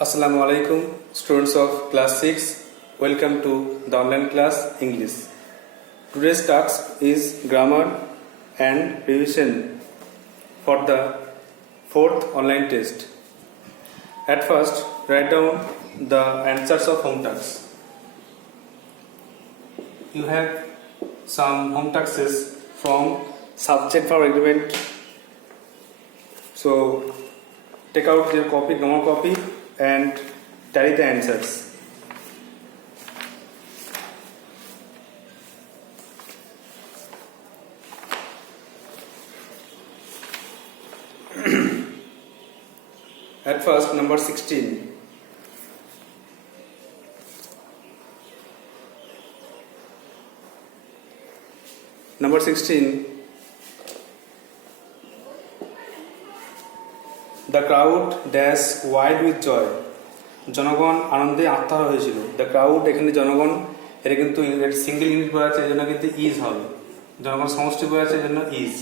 Assalamu alaikum, students of class 6. Welcome to the online class English. Today's task is grammar and revision for the fourth online test. At first, write down the answers of home tasks. You have some home tasks from subject verb agreement. So take out your copy, grammar copy, and tally the answers. At first, number 16. Number 16. The crowd dash wild with joy. জনগণ আনন্দে আত্মহারা হয়েছিল। The crowd এখানে জনগণ, এটা কিন্তু single unit বলা আছে, এই জন্য কিন্তু ইজ হবে। জনগণ সমষ্টি বলা আছে, এই জন্য ইজ।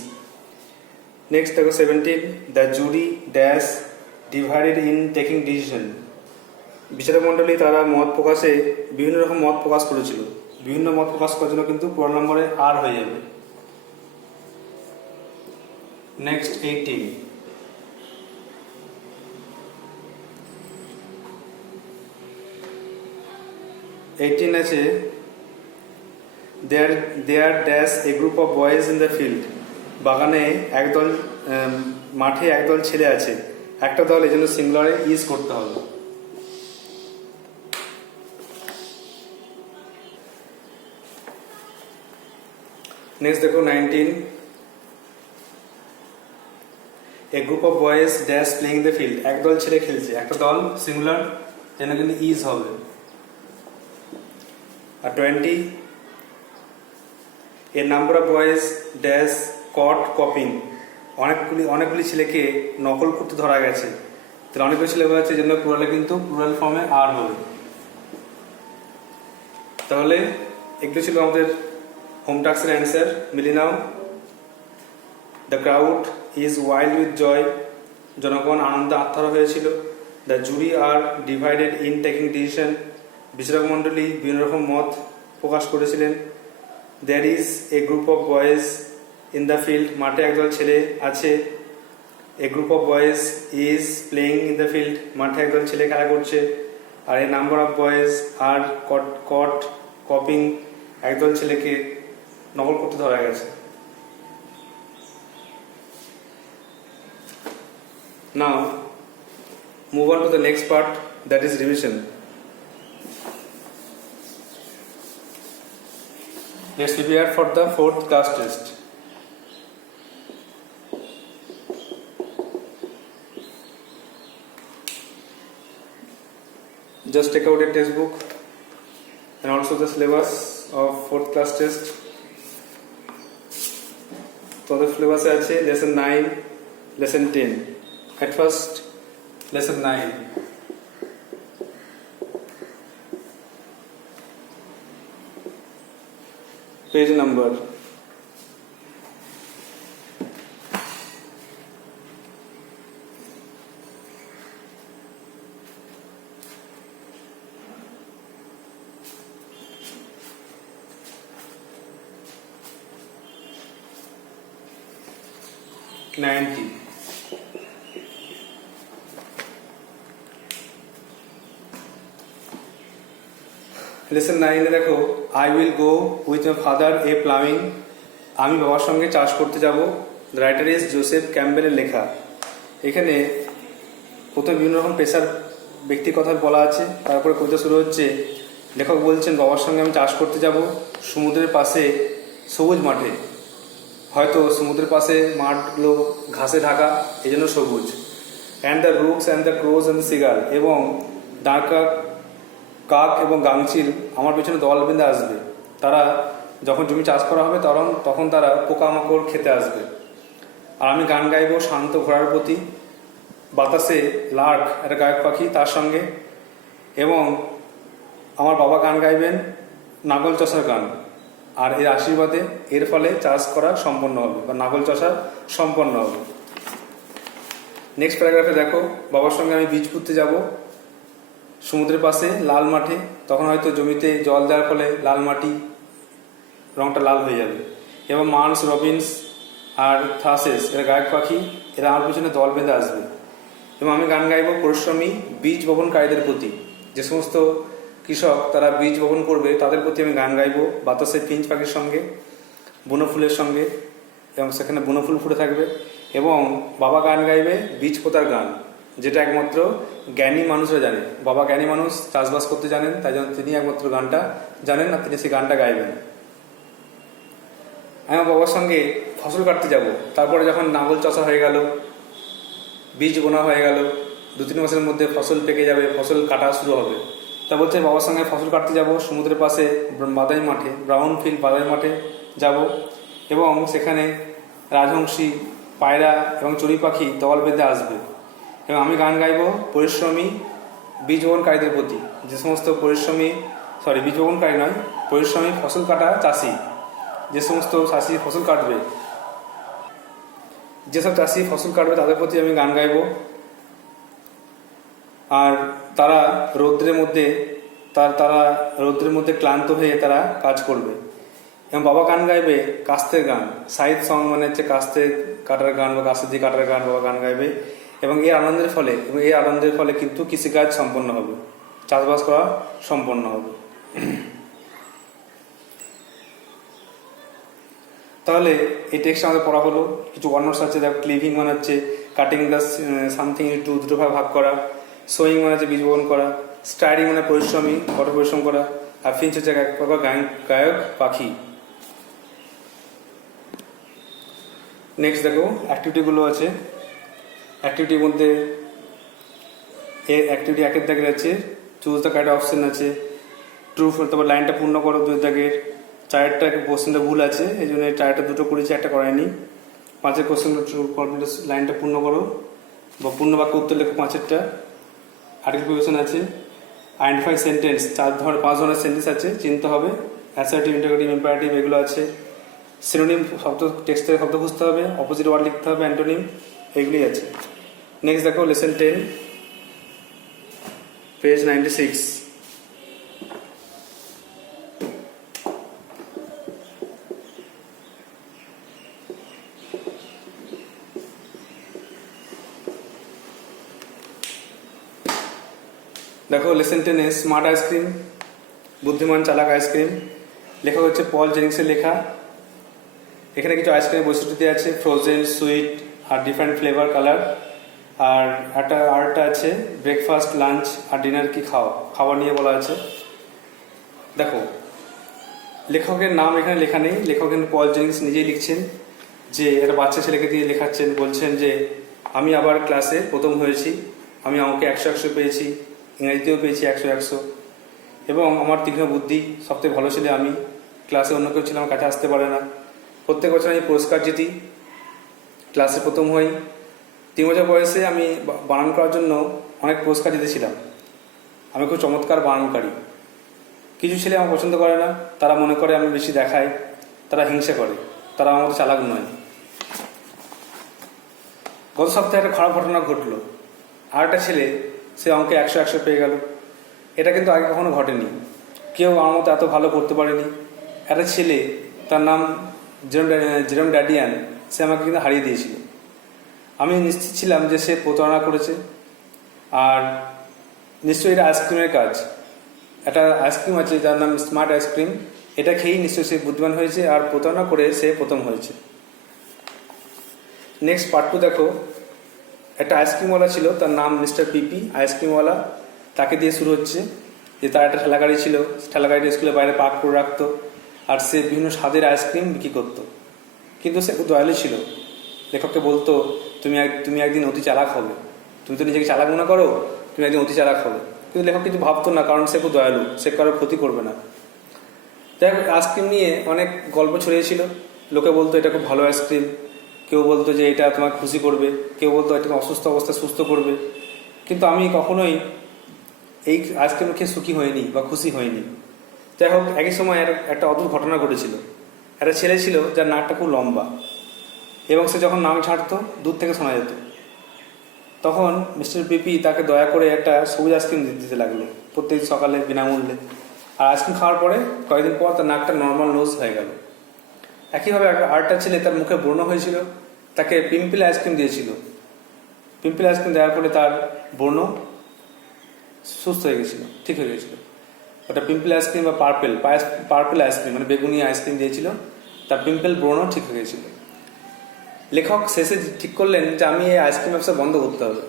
নেক্সট দেখো 17। The jury dash divided in taking decision. বিচারক মণ্ডলী তারা মত প্রকাশে বিভিন্ন রকম মত প্রকাশ করেছিল। বিভিন্ন মত প্রকাশ করার জন্য কিন্তু পুরো নম্বরে আর হয়ে যাবে। নেক্সট 18। আছে there dash a group of boys in the field. বাগানে একদল মাঠে একদল ছেলে আছে। একটা দল, এই জন্য সিঙ্গুলারে ইজ করতে হবে। নেক্সট দেখো 19। A group of boys dash playing the field. একদল ছেলে খেলছে, একটা দল সিঙ্গুলার, যেন কিন্তু ইজ হবে। আর 20। A number of boys dash caught copying. অনেকগুলি ছেলেকে নকল করতে ধরা গেছে। তাহলে অনেকগুলি ছেলে বলা আছে, এই জন্য প্লুরালে কিন্তু প্লুরাল ফর্মে আর হবে। তাহলে এগুলো ছিল আমাদের হোম টাস্কের অ্যান্সার। মিলিয়ে নাও। The crowd is wild with joy. জনগণ আনন্দে আত্মহারা হয়েছিল। The jury are divided in taking decision. বিচারক মণ্ডলী বিভিন্ন রকম মত প্রকাশ করেছিলেন। There is a group of boys in the field. মাঠে একদল ছেলে আছে। A group of boys is playing in the field. মাঠে একদল ছেলে খেলা করছে। আর a number of boys are caught copying. একদল ছেলেকে নকল করতে ধরা গেছে। নাও move on to the next part, that is revision. Let's prepare for the fourth class test. Just take out a textbook and also the syllabus of fourth class test. So the syllabus আছে lesson 9, lesson 10. At first, lesson 9. Page number 90. Lesson 9 দেখো, I will go with my father A ploughing. আমি বাবার সঙ্গে চাষ করতে যাব। The writer is Joseph ক্যাম্বেলের লেখা। এখানে প্রথমে বিভিন্ন রকম পেশার ব্যক্তির কথা বলা আছে। তারপরে কবিতা শুরু হচ্ছে। লেখক বলছেন, বাবার সঙ্গে আমি চাষ করতে যাব সমুদ্রের পাশে সবুজ মাঠে। হয়তো সমুদ্রের পাশে মাঠগুলো ঘাসে ঢাকা, এই জন্য সবুজ। And the rooks and the crows and the cigar. এবং ডাকা, কাক এবং গাংচিল আমার পেছনে দল বেঁধে আসবে। তারা যখন জমি চাষ করা হবে তখন তারা পোকামাকড় খেতে আসবে। আর আমি গান গাইব শান্ত ঘোড়ার প্রতি। বাতাসে লার্ক, একটা গায়ক পাখি, তার সঙ্গে। এবং আমার বাবা গান গাইবেন নাগল চষার গান। আর এর আশীর্বাদে এর ফলে চাষ করা সম্পন্ন হবে বা নাগল চষা সম্পন্ন হবে। নেক্সট প্যারাগ্রাফে দেখো, বাবার সঙ্গে আমি বীজ পুঁততে যাব। সমুদ্রের পাশে লাল মাঠে, তখন হয়তো জমিতে জল দেওয়ার ফলে লাল মাটি রংটা লাল হয়ে যাবে। এবং মান্স, রবিনস আর থাসেস এরা গায়ক পাখি, এরা আমার পিছনে দল বেঁধে আসবে। এবং আমি গান গাইব পরিশ্রমী বীজ বপনকারীদের প্রতি। যে সমস্ত কৃষক তারা বীজ বপন করবে তাদের প্রতি আমি গান গাইব বাতাসে ফিঞ্চ পাখির সঙ্গে, বুনো ফুলের সঙ্গে, এবং সেখানে বুনো ফুল ফুটে থাকবে। এবং বাবা গান গাইবে বীজ পোতার গান, যেটা একমাত্র জ্ঞানী মানুষরা জানে। বাবা জ্ঞানী মানুষ, চাষবাস করতে জানেন, তাই জন্য তিনি একমাত্র গানটা জানেন আর তিনি সেই গানটা গাইবেন। আমি আমার বাবার সঙ্গে ফসল কাটতে যাব। তারপরে যখন নাঙ্গল চষা হয়ে গেল, বীজ বোনা হয়ে গেল, 2-3 মাসের মধ্যে ফসল পেকে যাবে, ফসল কাটা শুরু হবে। তা বলছে বাবার সঙ্গে ফসল কাটতে যাব, সমুদ্রের পাশে বাদাই মাঠে, ব্রাউন ফিল্ড বাদাই মাঠে যাব। এবং সেখানে রাজহংসী, পায়রা এবং চড়ুই পাখি দল বেঁধে আসবে। এবং আমি গান গাইব পরিশ্রমী বীজ বপনকারীদের প্রতি। যে সমস্ত বীজ বপনকারী নয়, পরিশ্রমী ফসল কাটা চাষি, যে সমস্ত চাষি ফসল কাটবে, যেসব চাষি ফসল কাটবে তাদের প্রতি আমি গান গাইব। আর তারা রৌদ্রের মধ্যে ক্লান্ত হয়ে তারা কাজ করবে। এবং বাবা গান গাইবে কাস্তের গান, সাইড সং মানে হচ্ছে কাস্তে কাটার গান বা কাস্তে দিয়ে কাটার গান বাবা গান গাইবে। এবং এই আনন্দের ফলে কিন্তু কৃষিকাজ সম্পন্ন হবে, চাষবাস করা সম্পন্ন হবে। তাহলে এই টেক্সট আমাদের পড়া হলো। কিছু ওয়ার্ড আছে, দেখো ক্লিভিং মানে হচ্ছে কাটিং দ্য সামথিং ইনটু, দুটো ভাগ করা। সোয়িং মানে হচ্ছে বীজ বপন করা। স্টাইরিং মানে পরিশ্রমী, কঠোর পরিশ্রম করা। আর ফিঞ্চ হচ্ছে এক প্রকার গায়ক পাখি। নেক্সট দেখো অ্যাক্টিভিটিগুলো আছে। অ্যাক্টিভিটির মধ্যে অ্যাক্টিভিটি 1 দাগের আছে চুজ দ্য কারেক্ট অপশন আছে, ট্রু, তারপর লাইনটা পূর্ণ করো 2 দাগের। 4টা কোশ্চেনটা ভুল আছে, এই জন্য 4টা 2টো করেছি, 1টা করায়নি। 5 কোশ্চেন লাইনটা পূর্ণ করো বা পূর্ণ বাক্য উত্তর লেখো 5টা। আর্টিকেল প্রিপোজিশন আছে। আইডেন্টিফাই সেন্টেন্স, 5 ধরনের সেন্টেন্স আছে, চিনতে হবে। অ্যাসার্টিভ, ইন্টারোগেটিভ, ইম্পারেটিভ এগুলো আছে। সিনোনিম শব্দ, টেক্সট থেকে শব্দ খুঁজতে হবে, অপোজিট ওয়ার্ড লিখতে হবে, অ্যান্টোনিম, এগুলি আছে। নেক্সট দেখো লেসন 10, পেজ 96। দেখো লেসন 10-এ স্মার্ট আইসক্রিম, বুদ্ধিমান চালাক আইসক্রিম, লেখা হচ্ছে পল জেনিংসের লেখা। এখানে কিছু আইসক্রিমের বৈশিষ্ট্য দেওয়া আছে, ফ্রোজেন, সুইট আর ডিফারেন্ট ফ্লেভার, কালার। আর আরেকটা আছে ব্রেকফাস্ট, লাঞ্চ আর ডিনার কি খাওয়া নিয়ে বলা আছে। দেখো লেখকের নাম এখানে লেখা নেই, লেখক এখানে পল জেনিংস নিজেই লিখছেন যে একটা বাচ্চা ছেলেকে দিয়ে লেখাচ্ছেন, বলছেন যে আমি আবার ক্লাসে প্রথম হয়েছি, আমি অঙ্কে 100 পেয়েছি, ইংরেজিতেও পেয়েছি 100। এবং আমার তীক্ষ্ণ বুদ্ধি, সবথেকে ভালো ছেলে আমি, ক্লাসে অন্য কেউ ছিল আমার কাছে আসতে পারে না। প্রত্যেক বছর আমি পুরস্কার জিতি, ক্লাসে প্রথম হই। 3 বছর বয়সে আমি বানান করার জন্য অনেক পুরস্কার জিতেছিলাম। আমি খুব চমৎকার বানানকারী। কিছু ছেলে আমার পছন্দ করে না, তারা মনে করে আমি বেশি দেখাই, তারা হিংসা করে, তারা আমার মতো চালাক নয়। গত সপ্তাহে একটা খারাপ ঘটনা ঘটলো। আর একটা ছেলে সে অঙ্কে 100 পেয়ে গেল। এটা কিন্তু আগে কখনো ঘটেনি, কেউ আমার মতো এত ভালো করতে পারেনি। একটা ছেলে, তার নাম জেরম ড্যাডিয়ান, সে আমাকে কিন্তু হারিয়ে দিয়েছিল। আমি নিশ্চিত ছিলাম যে সে প্রতারণা করেছে, আর নিশ্চয়ই এটা আইসক্রিমের কাজ। একটা আইসক্রিম আছে যার নাম স্মার্ট আইসক্রিম, এটা খেয়েই নিশ্চয়ই সে বুদ্ধিমান হয়েছে আর প্রতারণা করে সে প্রথম হয়েছে। নেক্সট পার্ট 2 দেখো। একটা আইসক্রিমওয়ালা ছিল, তার নাম মিস্টার পিপি। আইসক্রিমওয়ালা, তাকে দিয়ে শুরু হচ্ছে যে তার একটা ঠেলাগাড়ি ছিল, ঠেলাগাড়িটা স্কুলের বাইরে পার্ক করে রাখতো, আর সে বিভিন্ন স্বাদের আইসক্রিম বিক্রি করতো। কিন্তু সে খুব দয়ালু ছিল। লেখককে বলতো তুমি একদিন অতি চালাক হবে, তুমি তো নিজেকে চালাক মনে করো, তুমি একদিন অতি চালাক হবে। কিন্তু লেখক কিছু ভাবতো না, কারণ সে খুব দয়ালু, সে কারোর ক্ষতি করবে না। যাই হোক, আইসক্রিম নিয়ে অনেক গল্প ছড়িয়েছিল। লোকে বলতো এটা খুব ভালো আইসক্রিম, কেউ বলতো যে এটা তোমাকে খুশি করবে, কেউ বলতো এটা অসুস্থ অবস্থায় সুস্থ করবে। কিন্তু আমি কখনোই এই আইসক্রিম খেয়ে সুখী হয়নি বা খুশি হয়নি। যাই হোক, একই সময় একটা অদ্ভুত ঘটনা ঘটেছিল। একটা ছেলে ছিল যার নাকটা খুব লম্বা, এবং সে যখন নাম ছাড়তো দূর থেকে শোনা যেত। তখন মিস্টার পিপি তাকে দয়া করে একটা সবুজ আইসক্রিম দিতে লাগলো প্রত্যেক সকালে বিনামূল্যে। আর আইসক্রিম খাওয়ার পরে কয়েকদিন পর তার নাকটা নর্মাল নোজ হয়ে গেল। একইভাবে আরেকটা ছেলে, তার মুখে ব্রণ হয়েছিল, তাকে পিম্পল আইসক্রিম দিয়েছিল। পিম্পল আইসক্রিম দেওয়ার পরে তার ব্রণ সুস্থ হয়ে গেছিল, ঠিক হয়ে গেছিল। ওটা পিম্পল আইসক্রিম বা পার্পল আইসক্রিম মানে বেগুনি আইসক্রিম দিয়েছিল, তার পিম্পল ব্রণ ঠিক হয়ে গেছিল। লেখক শেষে ঠিক করলেন যে আমি এই আইসক্রিম ব্যবসা বন্ধ করতে হবে,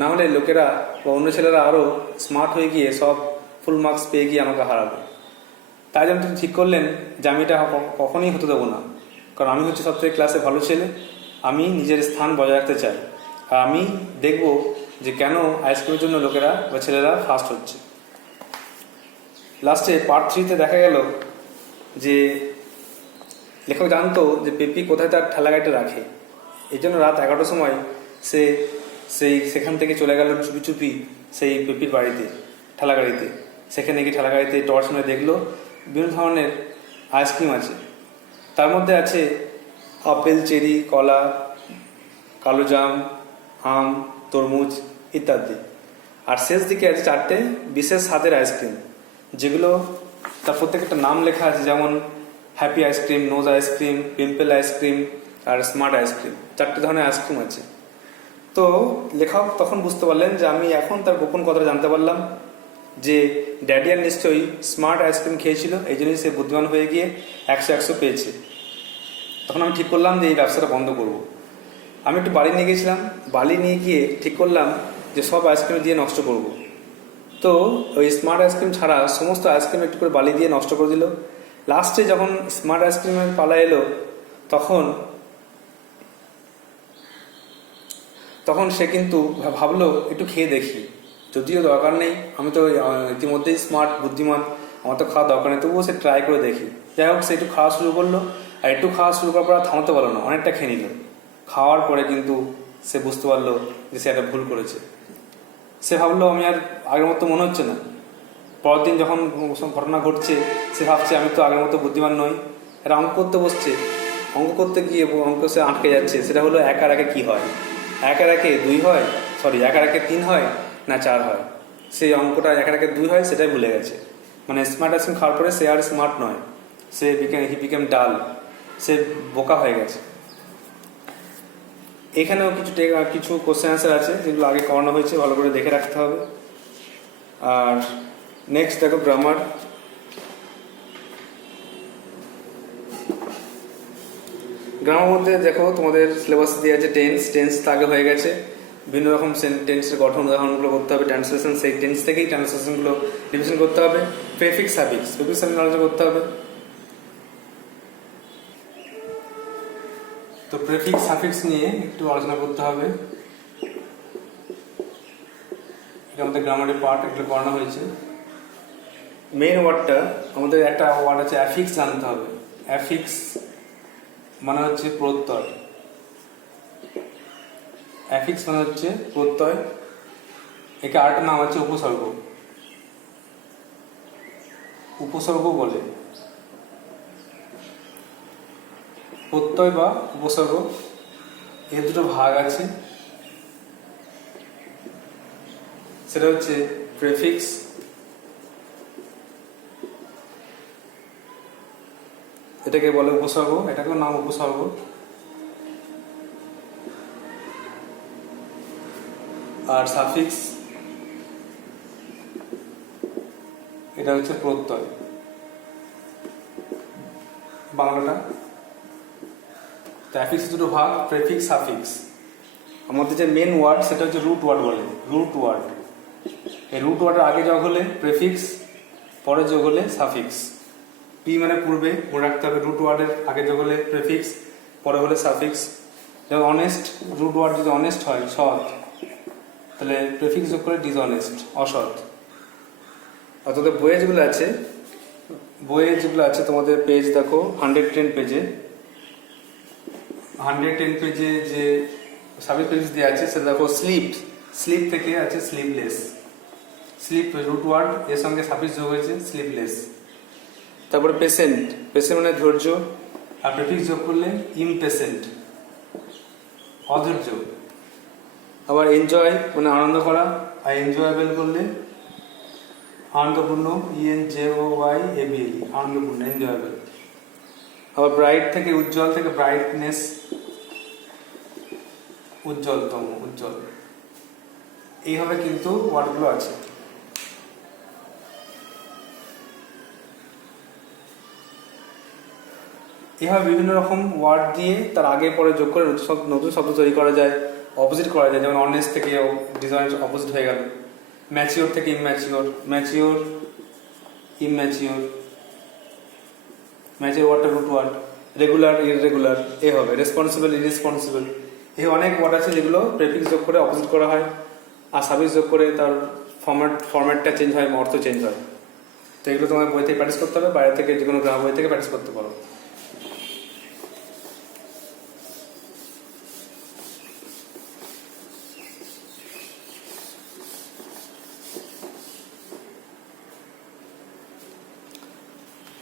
না হলে লোকেরা বা অন্য ছেলেরা আরও স্মার্ট হয়ে গিয়ে সব ফুল মার্কস পেয়ে গিয়ে আমাকে হারাবে। তাই জন্য তিনি ঠিক করলেন যে আমি এটা কখনোই হতে দেবো না, কারণ আমি হচ্ছে সবথেকে ক্লাসে ভালো ছেলে, আমি নিজের স্থান বজায় রাখতে চাই, আর আমি দেখব যে কেন আইসক্রিমের জন্য লোকেরা বা ছেলেরা ফার্স্ট হচ্ছে। লাস্টে পার্ট 3-তে দেখা গেল যে লেখক জানতো যে পেপি কোথায় তার ঠেলাগাড়িটা রাখে, এই জন্য রাত 11টার সময় সে সেখান থেকে চলে গেল চুপি চুপি সেই পেপির বাড়িতে, ঠেলাগাড়িতে। সেখানে গিয়ে ঠেলাগাড়িতে টর্চ মেরে দেখলো বিভিন্ন ধরনের আইসক্রিম আছে, তার মধ্যে আছে আপেল, চেরি, কলা, কালো জাম, আম, তরমুজ ইত্যাদি। আর শেষ দিকে আছে 4টে বিশেষ স্বাদের আইসক্রিম, যেগুলো তার প্রত্যেকটা নাম লেখা আছে, যেমন happy ice cream, nose ice cream, pimple ice cream আর স্মার্ট আইসক্রিম। 4টে ধরনের আইসক্রিম আছে। তো লেখক তখন বুঝতে পারলেন যে আমি এখন তার গোপন কথাটা জানতে পারলাম যে ড্যাডিয়ান নিশ্চয়ই স্মার্ট আইসক্রিম খেয়েছিল, এই জন্যই সে বুদ্ধিমান হয়ে গিয়ে 100 পেয়েছে। তখন আমি ঠিক করলাম যে এই ব্যবসাটা বন্ধ করব। আমি একটু বালি নিয়ে গেছিলাম, বালি নিয়ে গিয়ে ঠিক করলাম যে সব আইসক্রিম দিয়ে নষ্ট করব। তো ওই স্মার্ট আইসক্রিম ছাড়া সমস্ত আইসক্রিম একটু করে বালি দিয়ে নষ্ট করে দিল। লাস্টে যখন স্মার্ট আইসক্রিমের পালা এলো তখন সে কিন্তু ভাবলো একটু খেয়ে দেখি, যদিও দরকার নেই, আমি তো ইতিমধ্যেই স্মার্ট, বুদ্ধিমান, আমার তো খাওয়া দরকার নেই, তবুও সে ট্রাই করে দেখি। যাই হোক, সে একটু খাওয়া শুরু করলো, আর একটু খাওয়া শুরু করার পর থামাতে পারলো না, অনেকটা খেয়ে নিল। খাওয়ার পরে কিন্তু সে বুঝতে পারলো যে সে একটা ভুল করেছে। সে ভাবলো আমি আর আগের মতো মনে হচ্ছে না। পরের দিন যখন ঘটনা ঘটছে, সে ভাবছে আমি তো আগের মতো বুদ্ধিমান নই। এরা অঙ্ক করতে বসছে, অঙ্ক করতে গিয়ে অঙ্ক সে আটকে যাচ্ছে। সেটা হলো 1 আর 1 কি হয়, 1 আর 1 2 হয়, 1 আর 1 3 হয় না 4 হয়। সেই অঙ্কটা 1 আর 1 2 হয়, সেটাই ভুলে গেছে। মানে স্মার্ট আইসক্রিম খাওয়ার পরে সে আর স্মার্ট নয়, হি বিকেম ডাল, সে বোকা হয়ে গেছে। এখানেও কিছু কোশ্চেন আনসার আছে যেগুলো আগে করানো হয়েছে, ভালো করে দেখে রাখতে হবে। আর নেক্সট দেখো গ্রামার। গ্রামার মধ্যে দেখো তোমাদের সিলেবাস দিয়ে আছে টেন্স তো আগে হয়ে গেছে। বিভিন্ন রকম টেন্সের গঠন উদাহরণগুলো করতে হবে, ট্রান্সলেশন, সেই টেন্স থেকেই ট্রান্সলেশনগুলো রিভিশন করতে হবে। প্রেফিক্স সাফিক্স আলোচনা করতে হবে। তো প্রেফিক্স সাফিক্স নিয়ে একটু আলোচনা করতে হবে। এটা আমাদের গ্রামারের পার্ট, এগুলো করানো হয়েছে। মেইন ওয়ার্ডটা আমাদের একটা ওয়ার্ড আছে অ্যাফিক্স, জানতে হবে। অ্যাফিক্স মানে হচ্ছে প্রত্যয়। অ্যাফিক্স মানে হচ্ছে প্রত্যয়। একে আরেকটা নাম আছে উপসর্গ, উপসর্গ বলে। প্রত্যয় বা উপসর্গ এর দুটো ভাগ আছে, সেটা হচ্ছে প্রেফিক্স এটাকে বলে উপসর্গ, এটাকেও নাম উপসর্গ। আর সাফিক্স এটা হচ্ছে প্রত্যয়, বাংলাটা। অ্যাফিক্স দুটো ভাগ, প্রেফিক্স সাফিক্স। আমাদের যে মেন ওয়ার্ড সেটা হচ্ছে রুট ওয়ার্ড বলে, রুট ওয়ার্ড। এই রুট ওয়ার্ডের আগে যোগ হলে প্রেফিক্স, পরে যোগ হলে সাফিক্স। পি মানে পূর্বে, মনে রাখতে হবে। রুট ওয়ার্ডের আগে যোগ হলে প্রেফিক্স, পরে হলে সাফিক্স। যেমন অনেস্ট, রুট ওয়ার্ড যদি অনেস্ট হয়, সৎ, তাহলে প্রেফিক্স যোগ করে ডিসঅনেস্ট, অসৎ। অর্থাৎ বইয়ে যেগুলো আছে তোমাদের পেজ দেখো 110 পেজে, 110 পেজে যে সাবজেক্ট পেজ দেওয়া আছে সেটা দেখো স্লিপ থেকে আছে স্লিপলেস। স্লিপ রুট ওয়ার্ড, এর সঙ্গে সাফিক্স যোগ হয়েছে স্লিপলেস। তারপরে পেশেন্ট মানে ধৈর্য, আর প্রেফিক্স যোগ করলে ইমপেশেন্ট, অধৈর্য। আবার এনজয় মানে আনন্দ করা, আর এনজয়েবল করলে আনন্দপূর্ণ, ENJOYABLE, আনন্দপূর্ণ, এনজয়েবল। আবার ব্রাইট থেকে উজ্জ্বল, থেকে ব্রাইটনেস, উজ্জ্বলতম, উজ্জ্বল। এইভাবে কিন্তু ওয়ার্ডগুলো আছে। এভাবে বিভিন্ন রকম ওয়ার্ড দিয়ে তার আগে পরে যোগ করে নতুন শব্দ তৈরি করা যায়, অপোজিট করা যায়। যেমন অনেস্ট থেকে ডিজাইন অপোজিট হয়ে গেল, ম্যাচিওর থেকে ইম্যাচিওর, ম্যাচিওর ইম্যাচিওর, ম্যাচিওর ওয়ার্ডটা রুট ওয়ার্ড, রেগুলার ইররেগুলার এ হবে, রেসপন্সিবল ইরেসপন্সিবল। এই অনেক ওয়ার্ড আছে যেগুলো প্রেফিক্স যোগ করে অপোজিট করা হয়, আর সাবিস যোগ করে তার ফরম্যাটটা চেঞ্জ হয়, অর্থ চেঞ্জ হয়। তো এগুলো তোমার বই থেকে প্র্যাকটিস করতে হবে, বাইরে থেকে যে কোনো গ্রামার বই থেকে প্র্যাকটিস করতে পারো।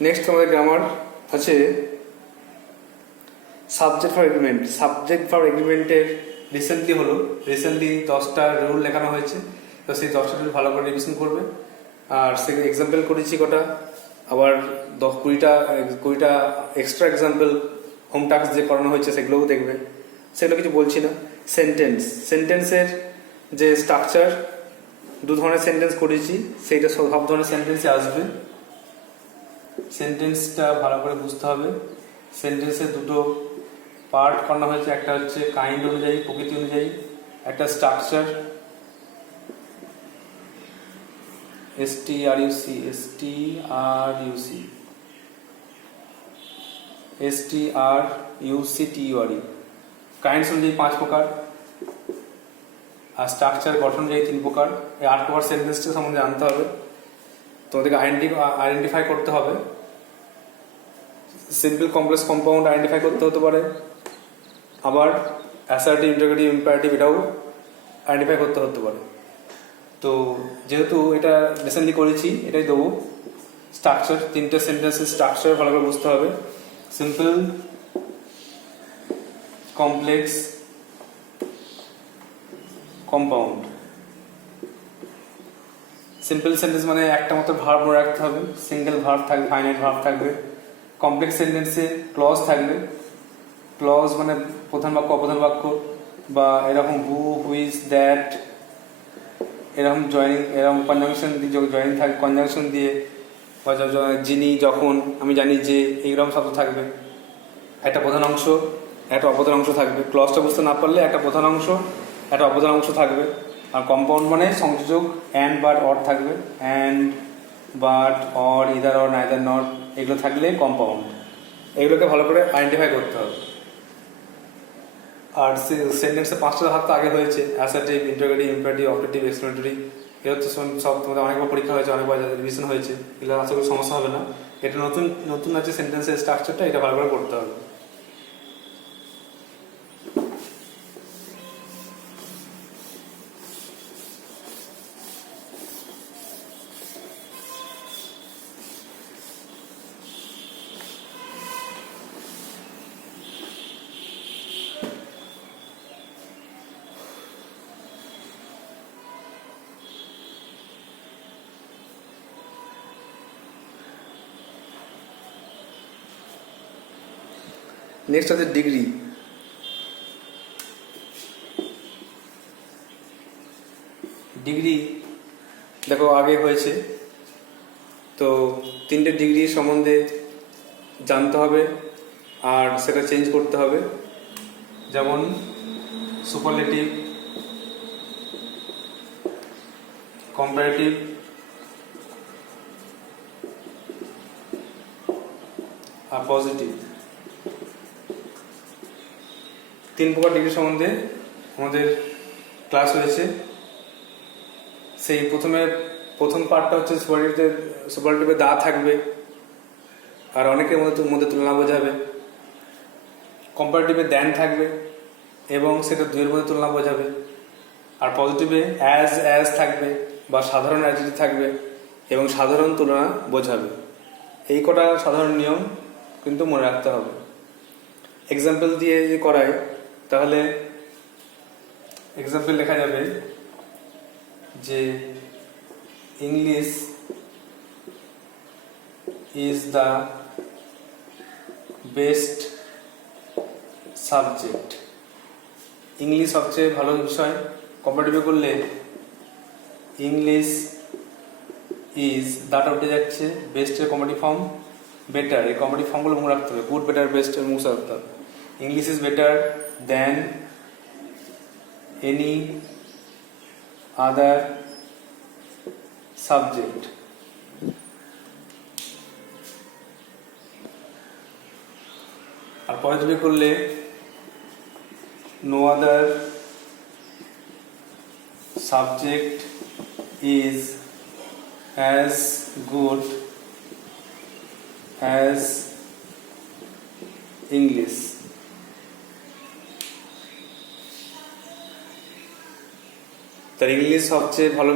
নেক্সট আমাদের গ্রামার আছে subject for agreement. Subject for এগ্রিমেন্টের রিসেন্টলি 10টা রুল লেখানো হয়েছে। তো সেই 10টা রুল ভালো করে রিভিশন করবে। আর সে এক্সাম্পল করেছি কটা, আবার 20টা এক্সট্রা এক্সাম্পল হোম টাস্ক যে করানো হয়েছে সেগুলোও দেখবে। সেগুলো কিছু বলছি না। সেন্টেন্সের যে স্ট্রাকচার, 2 ধরনের সেন্টেন্স করেছি, সেইটা সব ধরনের সেন্টেন্সে আসবে। সেন্টেন্সটা ভালো করে বুঝতে হবে। সেন্টেন্সের 2টো পার্ট করানো হয়েছে, একটা হচ্ছে কাইন্ড অনুযায়ী, প্রকৃতি অনুযায়ী, একটা স্ট্রাকচার STRUC কাইন্ডস অনুযায়ী 5 প্রকার, আর স্ট্রাকচার গঠন অনুযায়ী 3 প্রকার। এই 8 প্রকার সেন্টেন্সটা সম্বন্ধে জানতে হবে, তোমাদেরকে আইডেন্টিফাই করতে হবে। সিম্পল, কমপ্লেক্স, কম্পাউন্ড আইডেন্টিফাই করতে হতে পারে। আবার অ্যাসার্টিভ, ইন্টারোগেটিভ, ইম্পারেটিভ এটাও আইডেন্টিফাই করতে হতে পারে। তো যেহেতু এটা রিসেন্টলি করেছি, এটাই দেবো স্ট্রাকচার। 3টে সেন্টেন্সের স্ট্রাকচার ভালো করে বুঝতে হবে। Simple, complex, compound. Simple sentence মানে একটা মতো ভার্ব মনে রাখতে হবে, সিঙ্গেল ভার্ব থাকবে, ফাইনাইট ভার্ব থাকবে। কমপ্লেক্স সেন্টেন্সে ক্লজ থাকবে। ক্লজ মানে প্রধান বাক্য, অপ্রধান বাক্য, বা এরকম হু, হুইজ, দ্যাট, এরকম জয়েনিং, এরকম কনজাংশন দিয়ে জয়েনিং থাকবে, কনজাংশন দিয়ে, বা যিনি, যখন, আমি জানি যে, এইরকম শব্দ থাকবে। একটা প্রধান অংশ, একটা অপ্রধান অংশ থাকবে। ক্লজটা বুঝতে না পারলে একটা প্রধান অংশ, একটা অপ্রধান অংশ থাকবে। আর কম্পাউন্ড মানে সংযোজক, অ্যান্ড, বাট, অর থাকবে। And, but, or, either, or, neither, not, এগুলো থাকলে কম্পাউন্ড। এগুলোকে ভালো করে আইডেন্টিফাই করতে হবে। আর সেন্টেন্সে 5টা ধাপ তো আগে হয়েছে, assertive, interrogative, imperative, objective, exclamatory. এগুলো তো সব তোমাদের অনেকবার পরীক্ষা হয়েছে, অনেকবার রিভিশন হয়েছে। এগুলো আশা করি সমস্যা হবে না। এটা নতুন আছে সেন্টেন্সের স্ট্রাকচারটা, এটা ভালো করে করতে হবে। নেক্সট আছে ডিগ্রি। ডিগ্রি দেখো আগে হয়েছে, তো 3টে ডিগ্রি সম্বন্ধে জানতে হবে আর সেটা চেঞ্জ করতে হবে। যেমন সুপারলেটিভ, কম্পারেটিভ, আর পজিটিভ। 3 প্রকার ডিগ্রি সম্বন্ধে আমাদের ক্লাস হয়েছে। সেই প্রথম পার্টটা হচ্ছে সুপারলেটিভে দা থাকবে আর অনেকের মধ্যে তুলনা বোঝাবে। কম্পারেটিভে দ্যান থাকবে এবং সেটা 2-এর মধ্যে তুলনা বোঝাবে। আর পজিটিভে অ্যাজ থাকবে বা সাধারণ অ্যাডজেক্টিভ থাকবে এবং সাধারণ তুলনা বোঝাবে। এই কটা সাধারণ নিয়ম কিন্তু মনে রাখতে হবে। এক্সাম্পল দিয়ে যদি করায় তাহলে এক্সাম্পল লেখা যাবে যে English is the best subject. English সবচেয়ে ভালো বিষয়। কম্পারেটিভ করলে ইংলিশ ইজ দাটা উঠে যাচ্ছে, বেস্টের কম্পারেটিভ ফর্ম বেটার। এই কম্পারেটিভ ফর্মগুলো মনে রাখতে হবে, গুড বেটার বেস্ট মুখে রাখতে হবে। English is better than any other subject. আর পজিটিভ করলে no other subject is as good as English। তার ইংলিশ সবচেয়ে ভালো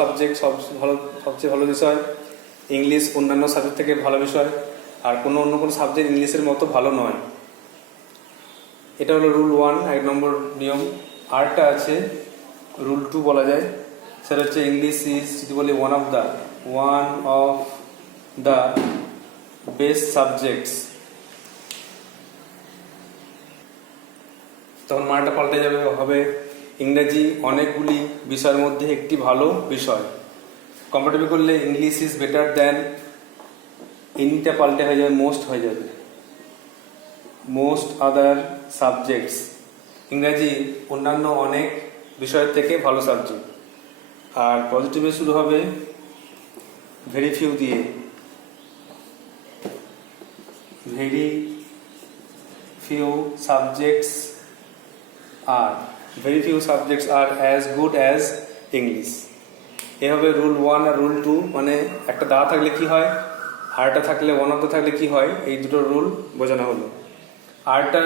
সাবজেক্ট, সবচেয়ে ভালো বিষয়। ইংলিশ অন্যান্য সাবজেক্ট থেকে ভালো বিষয়, আর অন্য কোনো সাবজেক্ট ইংলিশের মতো ভালো নয়। এটা হলো রুল 1, 1 নম্বর নিয়ম। আরটা আছে রুল 2 বলা যায়, সেটা হচ্ছে ইংলিশ ইজ যদি বলি one of the best subjects, তখন মানটা পাল্টে যাবে, হবে ইংরেজি অনেকগুলি বিষয়ের মধ্যে একটি ভালো বিষয়। কম্পারেটিভ করলে ইংলিশ ইজ বেটার দ্যান, এনিটা পাল্টে হয়ে যাবে মোস্ট হয়ে যাবে, মোস্ট আদার সাবজেক্টস। ইংরাজি অন্যান্য অনেক বিষয়ের থেকে ভালো সাবজেক্ট। আর পজিটিভে শুরু হবে ভেরি ফিউ দিয়ে, ভেরি ফিউ সাবজেক্টস আর অ্যাজ গুড অ্যাজ ইংলিশ। এ হবে রুল 1 আর রুল 2। মানে একটা দা থাকলে কি হয়, আরটা থাকলে ওয়ান অফ দ্য থাকলে কি হয়, এই দুটো রুল বোঝানো হলো। আরটা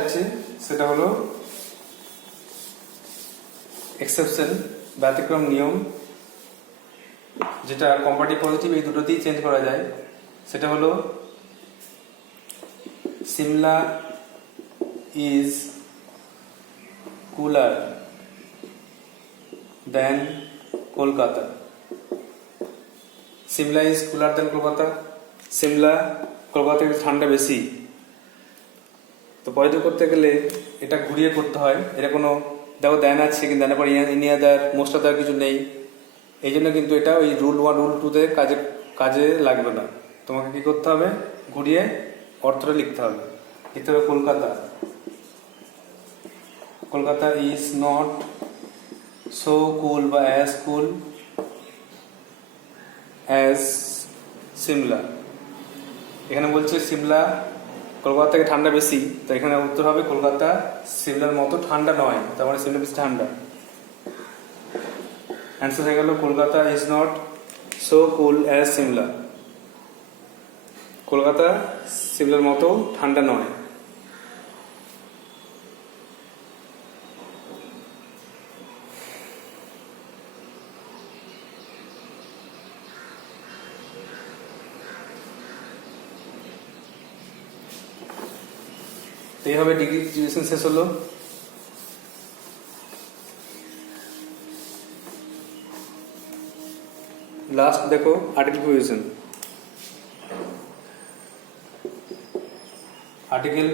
আছে সেটা হলো এক্সেপশন, ব্যতিক্রম নিয়ম, যেটা কম্পারেটিভ পজিটিভ এই দুটোতেই চেঞ্জ করা যায়। সেটা হলো Shimla is cooler than Kolkata. Shimla is cooler than Kolkata. Shimla Kolkata থেকে ঠান্ডা বেশি। তো পজিটিভ করতে গেলে এটা ঘুরিয়ে করতে হয়। এটা কোনো দেখো দেন আছে, কিন্তু দেনের পর এনি আদার মোস্ট আদার কিছু নেই, এই জন্য কিন্তু এটা ওই রুল 1 রুল 2তে কাজে লাগবে না। তোমাকে কি করতে হবে, ঘুরিয়ে অর্থটা লিখতে হবে। লিখতে হবে কলকাতা ইজ নট সো কুল বা অ্যাজ কুল অ্যাজ সিমলা। এখানে বলছে সিমলা কলকাতা থেকে ঠান্ডা বেশি, তো এখানে উত্তর হবে কলকাতা সিমলার মতো ঠান্ডা নয়, তার মানে সিমলা বেশি ঠান্ডা। অ্যান্সার হয়ে গেল Kolkata is not so cool as Shimla. Kolkata সিমলার মতো ঠান্ডা নয়। এইভাবে ডিগ্রি ডিভিশন শেষ হলো। লাস্ট দেখো আর্টিকেল পজিশন। আর্টিকেল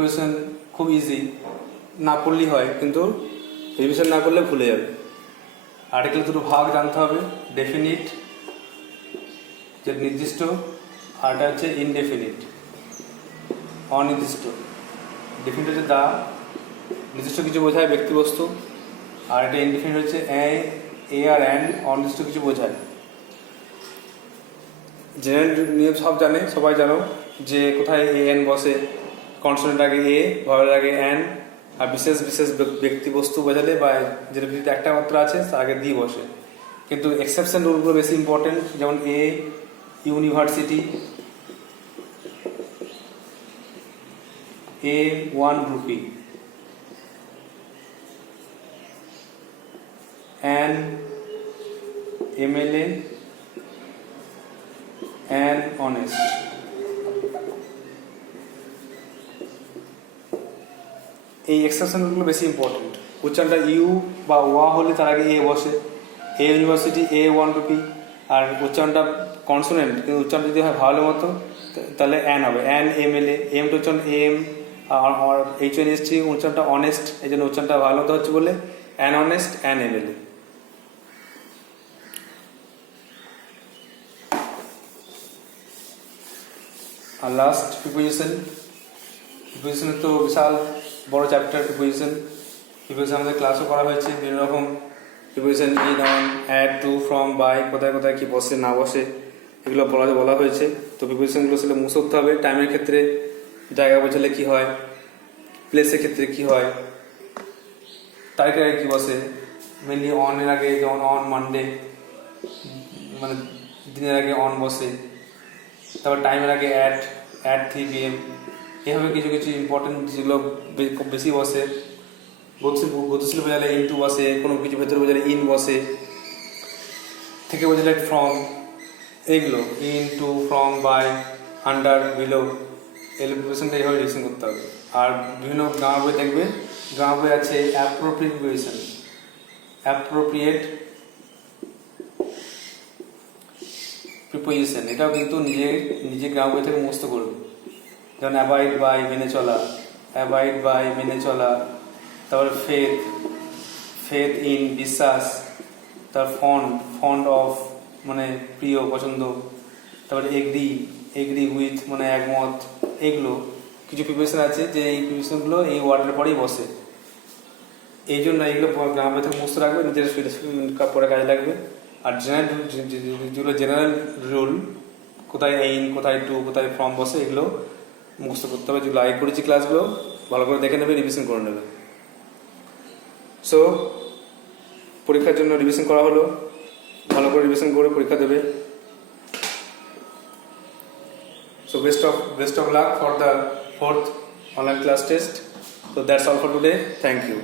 পজিশন খুব ইজি, না পড়লেই হয়, কিন্তু রিভিশন না করলে ভুলে যাবে। আর্টিকেল দুটো ভাগ জানতে হবে, ডেফিনিট যে নির্দিষ্ট, আর এটা হচ্ছে ইনডেফিনিট অনির্দিষ্ট। ডেফিনিট হচ্ছে দা, নির্দিষ্ট কিছু বোঝায় ব্যক্তি বস্তু, আর এটা ইনডেফিনিট হচ্ছে এ আর অ্যান্ড অনির্দিষ্ট কিছু বোঝায়। জেনারেল নিয়ম সবাই জানো যে কোথায় এ এন বসে, কনসোনেন্ট আগে এ, ভয়ের আগে অ্যান, আর বিশেষ ব্যক্তি বস্তু বোঝালে বা যেটা পৃথিবীতে একটা মাত্র আছে তার আগে দি বসে। কিন্তু এক্সেপশন রুলগুলো বেশি ইম্পর্টেন্ট, যেমন এ university, A 1 rupee, an MLA, an honest. এই এক্সেপশনগুলো বেশি ইম্পর্টেন্ট। উচ্চারণটা ইউ বা ওয়া হলে তার আগে এ বসে, a university, a one rupee. আর উচ্চারণটা কনসোনেন্ট, কিন্তু উচ্চারণ যদি হয় ভালো মতো তাহলে অ্যান হবে, an M L A. M too উচ্চারণ এম, আর এইচ এন এস টি উচ্চারণটা অনেস্ট, এই জন্য উচ্চারণটা ভালো মতো হচ্ছে বলে an honest, an M L A. আর লাস্ট প্রিপোজিশন। প্রিপোজিশনের তো বিশাল বড় চ্যাপ্টার প্রিপোজিশন। প্রিপোজিশন আমাদের ক্লাসও করা হয়েছে, বিভিন্ন রকম preposition, in, on, at, to, from, by, কোথায় কোথায় কি বসে না বসে এগুলো বলা হয়েছে। তো প্রিপোজিশনগুলো আসলে মুখস্থ করতে হবে। টাইমের ক্ষেত্রে জায়গা বোঝালে কি হয়, প্লেসের ক্ষেত্রে কি হয়, তারিখের আগে কি বসে, মেনলি অনের আগে যেমন অন মানডে, মানে দিনের আগে অন বসে। তারপর টাইমের আগে অ্যাট 3 PM, এভাবে কিছু কিছু ইম্পর্টেন্ট যেগুলো বেশি বসে। গতিশীল বোঝালে ইন টু বসে, কোনো কিছু ভেতরে বোঝালে ইন বসে, থেকে বোঝালে ফ্রম, এইগুলো into, from, by, under, below, এই প্রিপোজিশনটা এইভাবে রিভিশন করতে হবে। আর বিভিন্ন গ্রামার বই দেখবে, গ্রামার বই আছে অ্যাপ্রোপ্রিয়েট প্রিপোজিশন, অ্যাপ্রোপ্রিয়েট প্রিপোজিশন, এটাও কিন্তু নিজে গ্রামার বই থেকে মুখস্থ করবে। যেমন অ্যাবাইড বাই, মেনে চলা, অ্যাবাইড বাই মেনে চলা। তারপরে ফেথ ইন, বিশ্বাস। তারপর ফন্ড অফ মানে প্রিয়, পছন্দ। তারপরে এগ্রি উইথ মানে একমত। এইগুলো কিছু প্রিপোজিশন আছে যে এই প্রিপোজিশনগুলো এই ওয়ার্ডের পরেই বসে, এই জন্য এইগুলো গ্রামার থেকে মুখস্থ রাখবে, নিজের সুবিধা পরে কাজে লাগবে। আর যেগুলো জেনারেল রুল, কোথায় ইন, কোথায় টু, কোথায় ফ্রম বসে, এগুলো মুখস্থ করতে হবে। যেগুলো আগে করেছি ক্লাসগুলো ভালো করে দেখে নেবে, রিভিশন করে নেবে। সো পরীক্ষার জন্য রিভিশন করা হলো, ভালো করে রিভিশন করে পরীক্ষা দেবে। So best of luck for the 4th online class test. So that's all for today. Thank you.